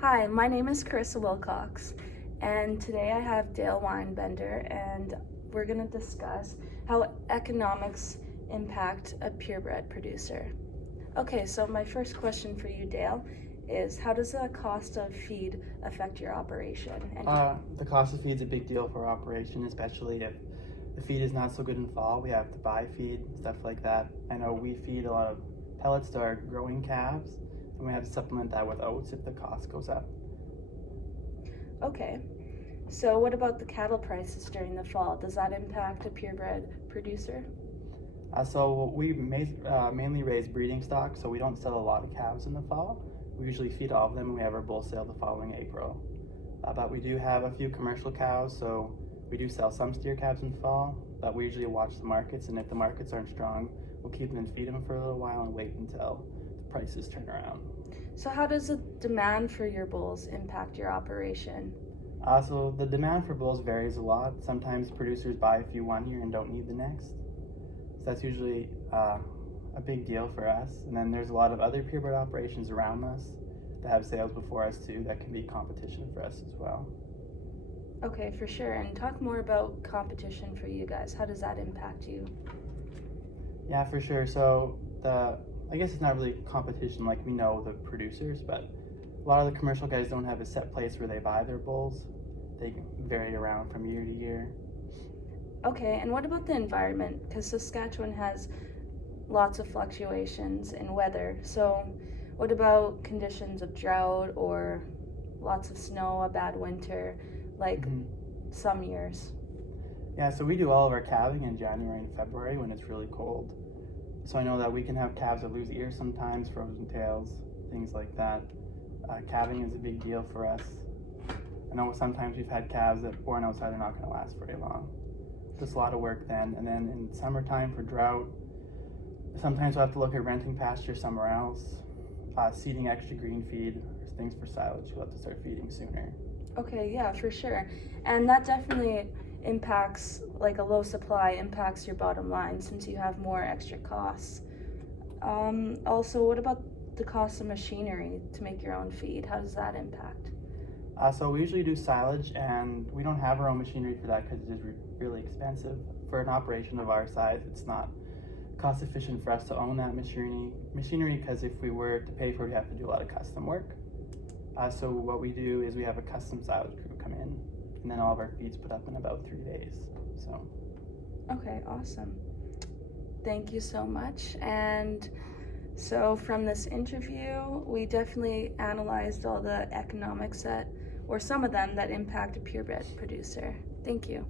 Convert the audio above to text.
Hi, my name is Carissa Wilcox, and today I have Dale Weinbender, and we're going to discuss how economics impact a purebred producer. Okay, so my first question for you, Dale, is how does the cost of feed affect your operation? The cost of feed is a big deal for our operation, especially if the feed is not so good in fall. We have to buy feed, stuff like that. I know we feed a lot of pellets to our growing calves, and we have to supplement that with oats if the cost goes up. Okay, so what about the cattle prices during the fall? Does that impact a purebred producer? So we mainly raise breeding stock, so we don't sell a lot of calves in the fall. We usually feed all of them, and we have our bull sale the following April. But we do have a few commercial cows, so we do sell some steer calves in fall, but we usually watch the markets, and if the markets aren't strong, we'll keep them and feed them for a little while and wait until the prices turn around. So how does the demand for your bulls impact your operation? So the demand for bulls varies a lot. Sometimes producers buy a few one year and don't need the next. So that's usually a big deal for us. And then there's a lot of other purebred operations around us that have sales before us too that can be competition for us as well. Okay, for sure. And talk more about competition for you guys. How does that impact you? Yeah, for sure. So I guess it's not really competition like we know the producers, but a lot of the commercial guys don't have a set place where they buy their bulls. They vary around from year to year. Okay, and what about the environment? Because Saskatchewan has lots of fluctuations in weather. So what about conditions of drought or lots of snow, a bad winter, like some years? Yeah, so we do all of our calving in January and February when it's really cold. So I know that we can have calves that lose ears sometimes, frozen tails, things like that. Calving is a big deal for us. I know sometimes we've had calves that born outside are not going to last very long. Just a lot of work then. And then in summertime for drought, sometimes we'll have to look at renting pasture somewhere else, seeding extra green feed, things for silage we'll have to start feeding sooner. Okay, yeah, for sure. And that definitely impacts, like a low supply impacts your bottom line since you have more extra costs. Also, what about the cost of machinery to make your own feed? How does that impact? So we usually do silage, and we don't have our own machinery for that because it is really expensive. For an operation of our size, it's not cost efficient for us to own that machinery because if we were to pay for it, we have to do a lot of custom work. So what we do is we have a custom silage crew come in, and then all of our feed's put up in about 3 days. So. Okay, awesome. Thank you so much. And so from this interview, we definitely analyzed all the economics or some of them that impact a purebred producer. Thank you.